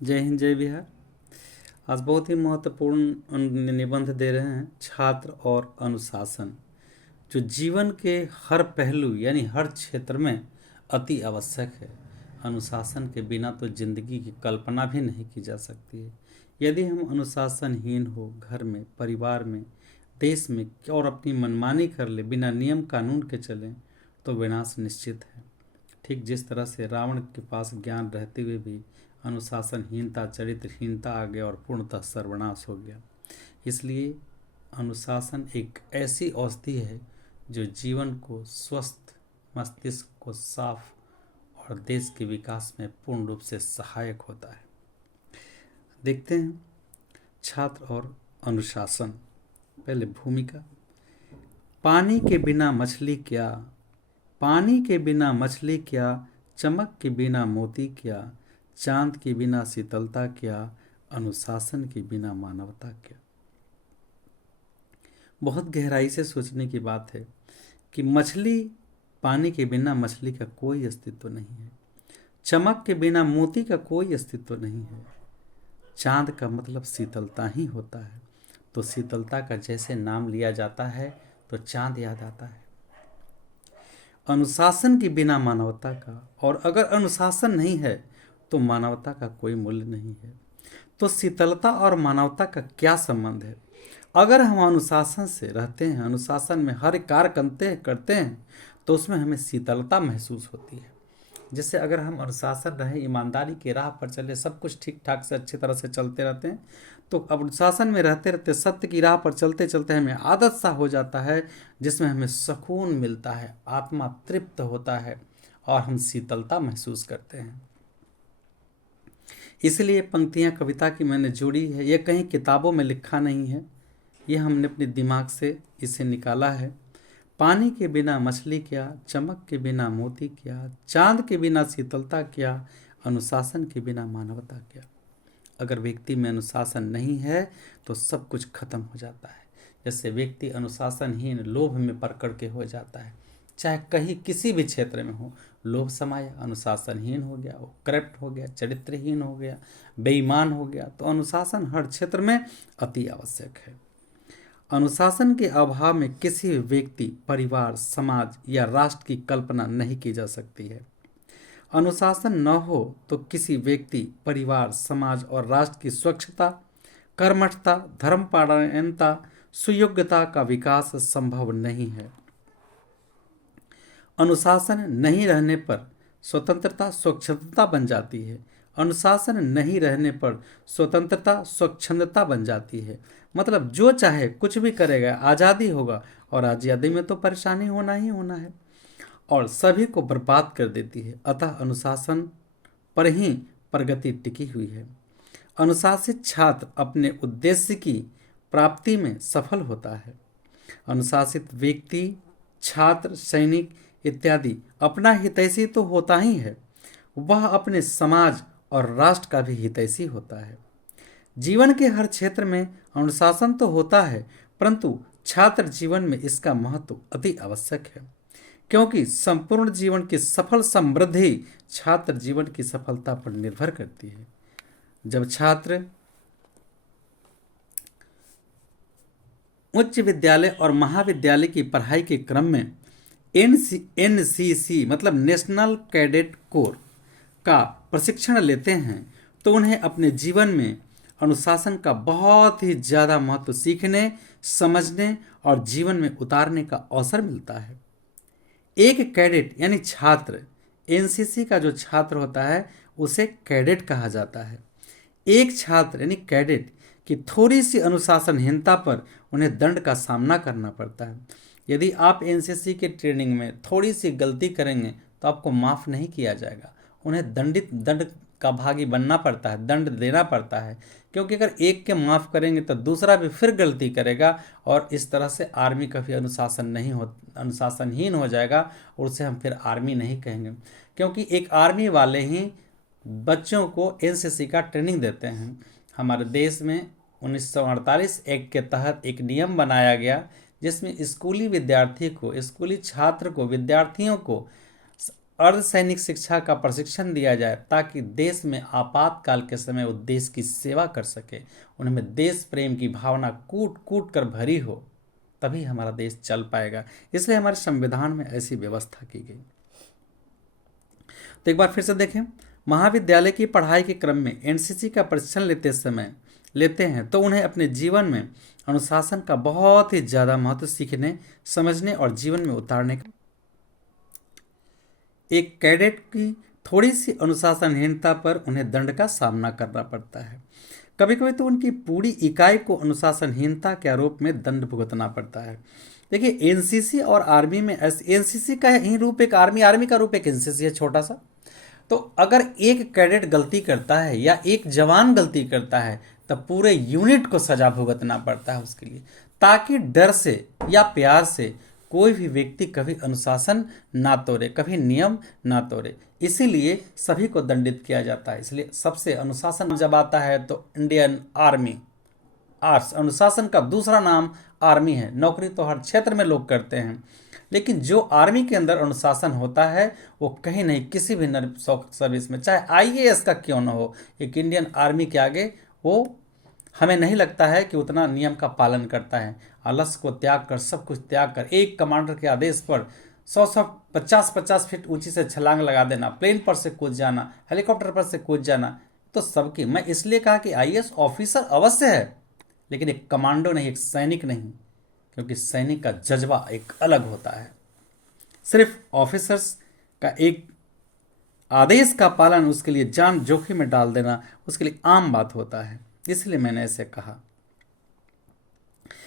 जय हिंद जय बिहार। आज बहुत ही महत्वपूर्ण निबंध दे रहे हैं छात्र और अनुशासन, जो जीवन के हर पहलू यानी हर क्षेत्र में अति आवश्यक है। अनुशासन के बिना तो जिंदगी की कल्पना भी नहीं की जा सकती है। यदि हम अनुशासनहीन हो घर में, परिवार में, देश में और अपनी मनमानी कर ले, बिना नियम कानून के चलें, तो विनाश निश्चित है। ठीक जिस तरह से रावण के पास ज्ञान रहते हुए भी अनुशासनहीनता, चरित्रहीनता आ गया और पूर्णतः सर्वनाश हो गया। इसलिए अनुशासन एक ऐसी औषधि है जो जीवन को स्वस्थ, मस्तिष्क को साफ और देश के विकास में पूर्ण रूप से सहायक होता है। देखते हैं छात्र और अनुशासन। पहले भूमिका। पानी के बिना मछली क्या, पानी के बिना मछली क्या, चमक के बिना मोती क्या, चांद के बिना शीतलता क्या, अनुशासन के बिना मानवता क्या। बहुत गहराई से सोचने की बात है कि मछली, पानी के बिना मछली का कोई अस्तित्व नहीं है। चमक के बिना मोती का कोई अस्तित्व नहीं है। चांद का मतलब शीतलता ही होता है, तो शीतलता का जैसे नाम लिया जाता है तो चांद याद आता है। अनुशासन के बिना मानवता का, और अगर अनुशासन नहीं है तो मानवता का कोई मूल्य नहीं है। तो शीतलता और मानवता का क्या संबंध है? अगर हम अनुशासन से रहते हैं, अनुशासन में हर कार्य करते हैं तो उसमें हमें शीतलता महसूस होती है। जैसे अगर हम अनुशासन रहे, ईमानदारी की राह पर चले, सब कुछ ठीक ठाक से अच्छी तरह से चलते रहते हैं, तो अब अनुशासन में रहते रहते सत्य की राह पर चलते चलते हमें आदत सा हो जाता है, जिसमें हमें सुकून मिलता है, आत्मा तृप्त होता है और हम शीतलता महसूस करते हैं। इसलिए पंक्तियाँ कविता की मैंने जोड़ी है। ये कहीं किताबों में लिखा नहीं है, ये हमने अपने दिमाग से इसे निकाला है। पानी के बिना मछली क्या, चमक के बिना मोती क्या, चांद के बिना शीतलता क्या, अनुशासन के बिना मानवता क्या। अगर व्यक्ति में अनुशासन नहीं है तो सब कुछ खत्म हो जाता है। जैसे व्यक्ति अनुशासनहीन, लोभ में पकड़ के हो जाता है, चाहे कहीं किसी भी क्षेत्र में हो, लोभ समाया, अनुशासनहीन हो गया, वो करप्ट हो गया, चरित्रहीन हो गया, बेईमान हो गया। तो अनुशासन हर क्षेत्र में अति आवश्यक है। अनुशासन के अभाव में किसी भी व्यक्ति, परिवार, समाज या राष्ट्र की कल्पना नहीं की जा सकती है। अनुशासन न हो तो किसी व्यक्ति, परिवार, समाज और राष्ट्र की स्वच्छता, कर्मठता, धर्मपरायणता, सुयोग्यता का विकास संभव नहीं है। अनुशासन नहीं रहने पर स्वतंत्रता स्वच्छंदता बन जाती है। अनुशासन नहीं रहने पर स्वतंत्रता स्वच्छंदता बन जाती है। मतलब जो चाहे कुछ भी करेगा, आज़ादी होगा, और आज़ादी में तो परेशानी होना ही होना है और सभी को बर्बाद कर देती है। अतः अनुशासन पर ही प्रगति टिकी हुई है। अनुशासित छात्र अपने उद्देश्य की प्राप्ति में सफल होता है। अनुशासित व्यक्ति, छात्र, सैनिक इत्यादि अपना हितैषी तो होता ही है, वह अपने समाज और राष्ट्र का भी हितैषी होता है। जीवन के हर क्षेत्र में अनुशासन तो होता है, परंतु छात्र जीवन में इसका महत्व अति आवश्यक है, क्योंकि संपूर्ण जीवन की सफल समृद्धि छात्र जीवन की सफलता पर निर्भर करती है। जब छात्र उच्च विद्यालय और महाविद्यालय की पढ़ाई के क्रम में एनसीसी मतलब नेशनल कैडेट कोर का प्रशिक्षण लेते हैं, तो उन्हें अपने जीवन में अनुशासन का बहुत ही ज़्यादा महत्व सीखने, समझने और जीवन में उतारने का अवसर मिलता है। एक कैडेट यानी छात्र, एनसीसी का जो छात्र होता है उसे कैडेट कहा जाता है। एक छात्र यानी कैडेट की थोड़ी सी अनुशासनहीनता पर उन्हें दंड का सामना करना पड़ता है। यदि आप एनसीसी के ट्रेनिंग में थोड़ी सी गलती करेंगे तो आपको माफ़ नहीं किया जाएगा, उन्हें दंड का भागी बनना पड़ता है, दंड देना पड़ता है, क्योंकि अगर एक के माफ़ करेंगे तो दूसरा भी फिर गलती करेगा और इस तरह से आर्मी का भी अनुशासनहीन हो जाएगा और उसे हम फिर आर्मी नहीं कहेंगे। क्योंकि एक आर्मी वाले ही बच्चों को एनसीसी का ट्रेनिंग देते हैं। हमारे देश में 1948 एक्ट के तहत एक नियम बनाया गया, जिसमें स्कूली छात्र को, विद्यार्थियों को अर्धसैनिक शिक्षा का प्रशिक्षण दिया जाए ताकि देश में आपातकाल के समय वो देश की सेवा कर सके, उनमें देश प्रेम की भावना कूट कूट कर भरी हो, तभी हमारा देश चल पाएगा। इसलिए हमारे संविधान में ऐसी व्यवस्था की गई। तो एक बार फिर से देखें, महाविद्यालय की पढ़ाई के क्रम में एनसीसी का प्रशिक्षण लेते हैं तो उन्हें अपने जीवन में अनुशासन का बहुत ही ज़्यादा महत्व सीखने, समझने और जीवन में उतारने का। एक कैडेट की थोड़ी सी अनुशासनहीनता पर उन्हें दंड का सामना करना पड़ता है। कभी कभी तो उनकी पूरी इकाई को अनुशासनहीनता के आरोप में दंड भुगतना पड़ता है। देखिए, एनसीसी और आर्मी में एनसीसी का ही रूप एक आर्मी का रूप एक एनसीसी है, छोटा सा। तो अगर एक कैडेट गलती करता है या एक जवान गलती करता है तब पूरे यूनिट को सजा भुगतना पड़ता है उसके लिए, ताकि डर से या प्यार से कोई भी व्यक्ति कभी अनुशासन ना तोड़े, कभी नियम ना तोड़े। इसीलिए सभी को दंडित किया जाता है। इसलिए सबसे अनुशासन जब आता है तो इंडियन आर्मी, अनुशासन का दूसरा नाम आर्मी है। नौकरी तो हर क्षेत्र में लोग करते हैं, लेकिन जो आर्मी के अंदर अनुशासन होता है वो कहीं नहीं, किसी भी सर्विस में, चाहे आईएएस का क्यों ना हो, एक इंडियन आर्मी के आगे वो हमें नहीं लगता है कि उतना नियम का पालन करता है। आलस्य को त्याग कर, सब कुछ त्याग कर, एक कमांडर के आदेश पर 100 50 फीट ऊंची से छलांग लगा देना, प्लेन पर से कूद जाना, हेलीकॉप्टर पर से कूद जाना, तो सबकी, मैं इसलिए कहा कि आईएएस ऑफिसर अवश्य है, लेकिन एक कमांडो नहीं, एक सैनिक नहीं, क्योंकि सैनिक का जज्बा एक अलग होता है। सिर्फ ऑफिसर्स का एक आदेश का पालन, उसके लिए जान जोखिम में डाल देना, उसके लिए आम बात होता है। इसलिए मैंने ऐसे कहा।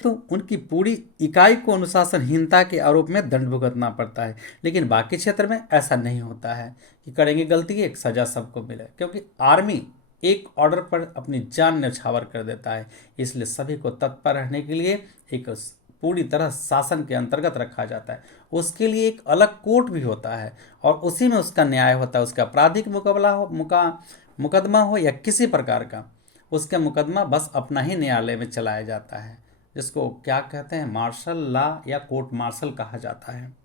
तो उनकी पूरी इकाई को अनुशासनहीनता के आरोप में दंड भुगतना पड़ता है, लेकिन बाकी क्षेत्र में ऐसा नहीं होता है कि करेंगे गलती एक सजा सबको मिले, क्योंकि आर्मी एक ऑर्डर पर अपनी जान न्यौछावर कर देता है। इसलिए सभी को तत्पर रहने के लिए एक पूरी तरह शासन के अंतर्गत रखा जाता है। उसके लिए एक अलग कोर्ट भी होता है और उसी में उसका न्याय होता है। उसका आपराधिक मुकदमा हो या किसी प्रकार का, उसका मुकदमा बस अपना ही न्यायालय में चलाया जाता है, जिसको क्या कहते हैं, मार्शल लॉ या कोर्ट मार्शल कहा जाता है।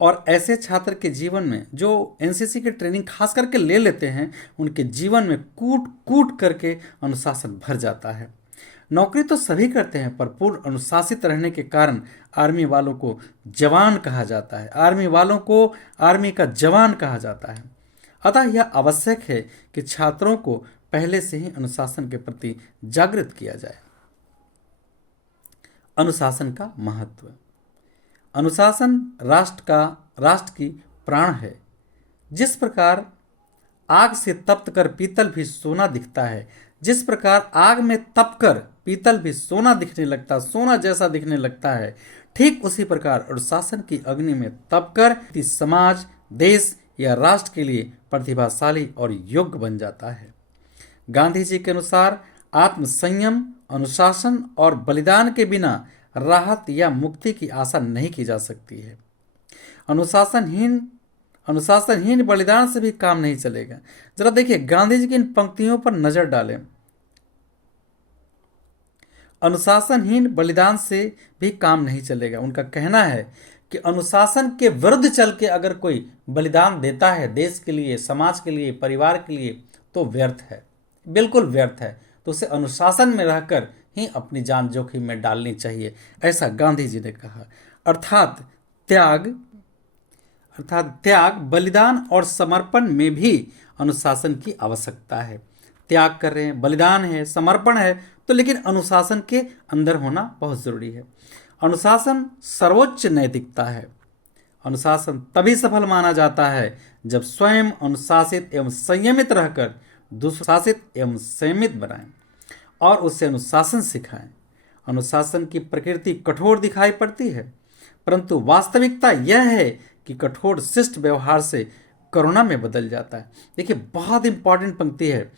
और ऐसे छात्र के जीवन में जो एनसीसी की ट्रेनिंग खास करके ले लेते हैं, उनके जीवन में कूट कूट करके अनुशासन भर जाता है। नौकरी तो सभी करते हैं, पर पूर्ण अनुशासित रहने के कारण आर्मी वालों को जवान कहा जाता है, आर्मी वालों को आर्मी का जवान कहा जाता है। अतः यह आवश्यक है कि छात्रों को पहले से ही अनुशासन के प्रति जागृत किया जाए। अनुशासन का महत्व। अनुशासन राष्ट्र की प्राण है। जिस प्रकार आग से तप्त कर पीतल भी सोना दिखता है, जिस प्रकार आग में तप कर पीतल भी सोना दिखने लगता, सोना जैसा दिखने लगता है, ठीक उसी प्रकार अनुशासन की अग्नि में तप कर समाज, देश या राष्ट्र के लिए प्रतिभाशाली और योग्य बन जाता है। गांधी जी के अनुसार आत्मसंयम, अनुशासन और बलिदान के बिना राहत या मुक्ति की आशा नहीं की जा सकती है। अनुशासनहीन बलिदान से भी काम नहीं चलेगा। जरा देखिए, गांधी जी की इन पंक्तियों पर नजर डालें। अनुशासनहीन बलिदान से भी काम नहीं चलेगा। उनका कहना है कि अनुशासन के विरुद्ध चल के अगर कोई बलिदान देता है देश के लिए, समाज के लिए, परिवार के लिए, तो व्यर्थ है, बिल्कुल व्यर्थ है। तो उसे अनुशासन में रहकर ही अपनी जान जोखिम में डालनी चाहिए, ऐसा गांधी जी ने कहा। अर्थात त्याग, बलिदान और समर्पण में भी अनुशासन की आवश्यकता है। त्याग कर रहे हैं, बलिदान है, समर्पण है, तो लेकिन अनुशासन के अंदर होना बहुत जरूरी है। अनुशासन सर्वोच्च नैतिकता है। अनुशासन तभी सफल माना जाता है जब स्वयं अनुशासित एवं संयमित रहकर दुशासित एवं संयमित बनाएं और उससे अनुशासन सिखाएं। अनुशासन की प्रकृति कठोर दिखाई पड़ती है, परंतु वास्तविकता यह है कि कठोर शिष्ट व्यवहार से करुणा में बदल जाता है। देखिए, बहुत इंपॉर्टेंट पंक्ति है।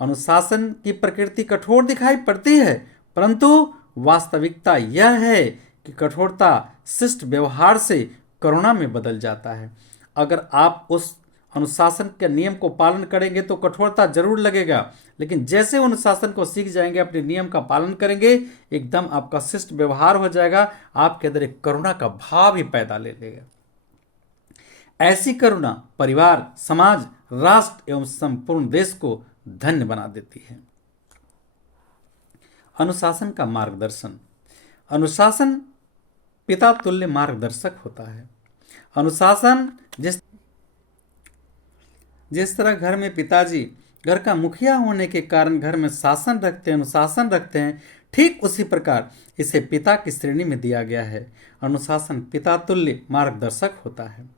अनुशासन की प्रकृति कठोर दिखाई पड़ती है, परंतु वास्तविकता यह है कि कठोरता शिष्ट व्यवहार से करुणा में बदल जाता है। अगर आप उस अनुशासन के नियम को पालन करेंगे तो कठोरता जरूर लगेगा, लेकिन जैसे अनुशासन को सीख जाएंगे, अपने नियम का पालन करेंगे, एकदम आपका शिष्ट व्यवहार हो जाएगा, आपके अंदर एक करुणा का भाव ही पैदा ले लेगा। ऐसी करुणा परिवार, समाज, राष्ट्र एवं संपूर्ण देश को धन्य बना देती है। अनुशासन का मार्गदर्शन। अनुशासन पिता तुल्य मार्गदर्शक होता है। अनुशासन जिस तरह घर में पिताजी घर का मुखिया होने के कारण घर में शासन रखते हैं, अनुशासन रखते हैं, ठीक उसी प्रकार इसे पिता की श्रेणी में दिया गया है। अनुशासन पिता तुल्य मार्गदर्शक होता है।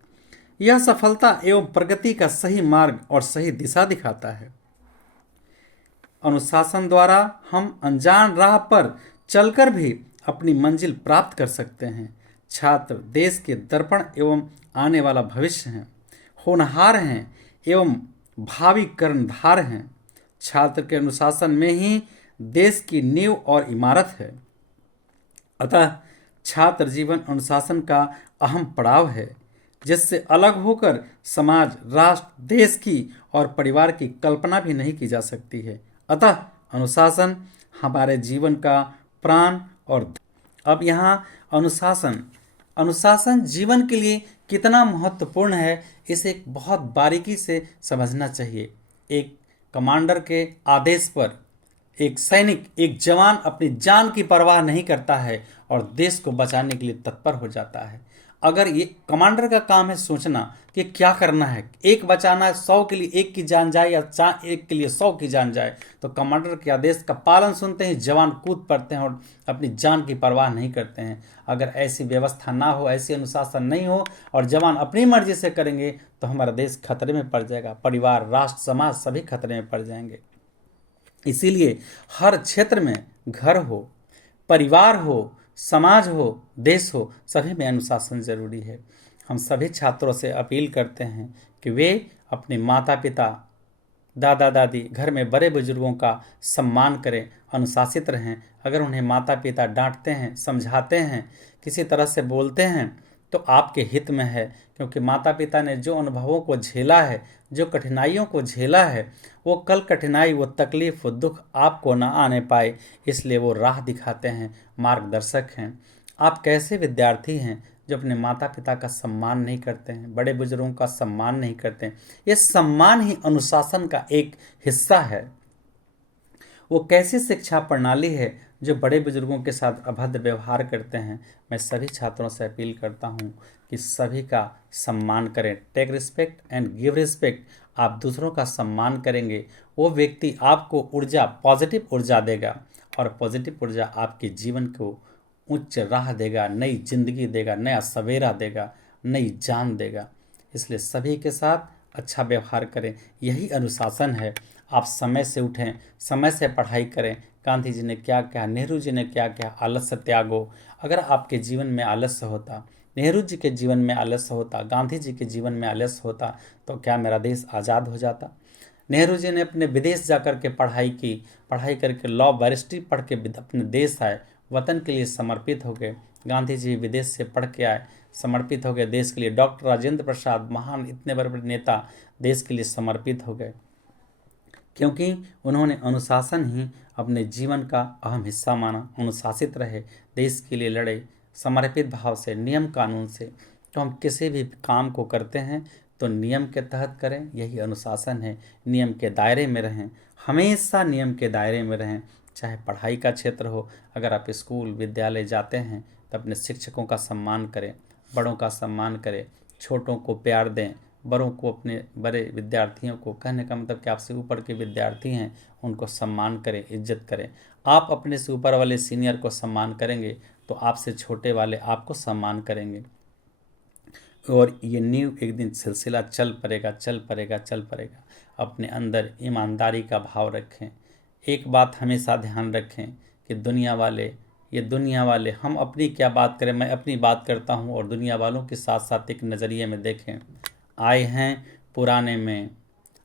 यह सफलता एवं प्रगति का सही मार्ग और सही दिशा दिखाता है। अनुशासन द्वारा हम अनजान राह पर चलकर भी अपनी मंजिल प्राप्त कर सकते हैं। छात्र देश के दर्पण एवं आने वाला भविष्य हैं, होनहार हैं एवं भावी कर्णधार हैं। छात्र के अनुशासन में ही देश की नींव और इमारत है। अतः छात्र जीवन अनुशासन का अहम पड़ाव है, जिससे अलग होकर समाज, राष्ट्र, देश की और परिवार की कल्पना भी नहीं की जा सकती है। अतः अनुशासन हमारे जीवन का प्राण और अब यहाँ अनुशासन जीवन के लिए कितना महत्वपूर्ण है, इसे एक बहुत बारीकी से समझना चाहिए। एक कमांडर के आदेश पर एक सैनिक, एक जवान अपनी जान की परवाह नहीं करता है और देश को बचाने के लिए तत्पर हो जाता है। अगर ये कमांडर का काम है सोचना कि क्या करना है, एक बचाना है, 100 के लिए एक की जान जाए या 1 के लिए 100 की जान जाए, तो कमांडर के आदेश का पालन सुनते ही जवान कूद पड़ते हैं और अपनी जान की परवाह नहीं करते हैं। अगर ऐसी व्यवस्था ना हो, ऐसी अनुशासन नहीं हो और जवान अपनी मर्जी से करेंगे तो हमारा देश खतरे में पड़ जाएगा, परिवार, राष्ट्र, समाज सभी खतरे में पड़ जाएंगे। इसीलिए हर क्षेत्र में, घर हो, परिवार हो, समाज हो, देश हो, सभी में अनुशासन जरूरी है। हम सभी छात्रों से अपील करते हैं कि वे अपने माता पिता, दादा दादी, घर में बड़े बुजुर्गों का सम्मान करें, अनुशासित रहें। अगर उन्हें माता पिता डांटते हैं, समझाते हैं, किसी तरह से बोलते हैं तो आपके हित में है, क्योंकि माता पिता ने जो अनुभवों को झेला है, जो कठिनाइयों को झेला है, वो कल कठिनाई, वो तकलीफ, वो दुख आपको ना आने पाए, इसलिए वो राह दिखाते हैं, मार्गदर्शक हैं। आप कैसे विद्यार्थी हैं जो अपने माता पिता का सम्मान नहीं करते हैं, बड़े बुजुर्गों का सम्मान नहीं करते हैं? ये सम्मान ही अनुशासन का एक हिस्सा है। वो कैसी शिक्षा प्रणाली है जो बड़े बुजुर्गों के साथ अभद्र व्यवहार करते हैं? मैं सभी छात्रों से अपील करता हूँ कि सभी का सम्मान करें। Take respect and give respect. आप दूसरों का सम्मान करेंगे, वो व्यक्ति आपको ऊर्जा, पॉजिटिव ऊर्जा देगा और पॉजिटिव ऊर्जा आपके जीवन को उच्च राह देगा, नई जिंदगी देगा, नया सवेरा देगा, नई जान देगा। इसलिए सभी के साथ अच्छा व्यवहार करें, यही अनुशासन है। आप समय से उठें, समय से पढ़ाई करें। गांधी जी ने क्या कहा, नेहरू जी ने क्या कहा, आलस्य त्यागो। अगर आपके जीवन में आलस्य होता, नेहरू जी के जीवन में आलस्य होता, गांधी जी के जीवन में आलस्य होता, तो क्या मेरा देश आज़ाद हो जाता? नेहरू जी ने अपने विदेश जाकर के पढ़ाई की, पढ़ाई करके लॉ बैरिस्ट्री पढ़ के अपने देश आए, वतन के लिए समर्पित हो गए। गांधी जी विदेश से पढ़ के आए, समर्पित हो गए देश के लिए। डॉक्टर राजेंद्र प्रसाद, महान इतने बड़े बड़े नेता, देश के लिए समर्पित हो गए, क्योंकि उन्होंने अनुशासन ही अपने जीवन का अहम हिस्सा माना। अनुशासित रहे, देश के लिए लड़े, समर्पित भाव से, नियम कानून से। तो हम किसी भी काम को करते हैं तो नियम के तहत करें, यही अनुशासन है। नियम के दायरे में रहें, हमेशा नियम के दायरे में रहें। चाहे पढ़ाई का क्षेत्र हो, अगर आप स्कूल विद्यालय जाते हैं तो अपने शिक्षकों का सम्मान करें, बड़ों का सम्मान करें, छोटों को प्यार दें, बड़ों को, अपने बड़े विद्यार्थियों को, कहने का मतलब कि आपसे ऊपर के विद्यार्थी हैं उनको सम्मान करें, इज्जत करें। आप अपने से ऊपर वाले सीनियर को सम्मान करेंगे तो आपसे छोटे वाले आपको सम्मान करेंगे, और ये नींव एक दिन सिलसिला चल पड़ेगा, चल पड़ेगा, चल पड़ेगा। अपने अंदर ईमानदारी का भाव रखें। एक बात हमेशा ध्यान रखें कि ये दुनिया वाले, हम अपनी क्या बात करें, मैं अपनी बात करता हूँ और दुनिया वालों के साथ साथ एक नज़रिए में देखें। आए हैं पुराने में,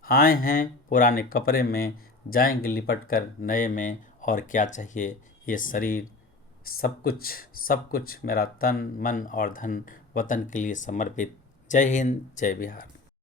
आए हैं पुराने कपड़े में, जाएंगे लिपट कर नए में, और क्या चाहिए ये शरीर, सब कुछ मेरा तन मन और धन वतन के लिए समर्पित। जय हिंद, जय बिहार।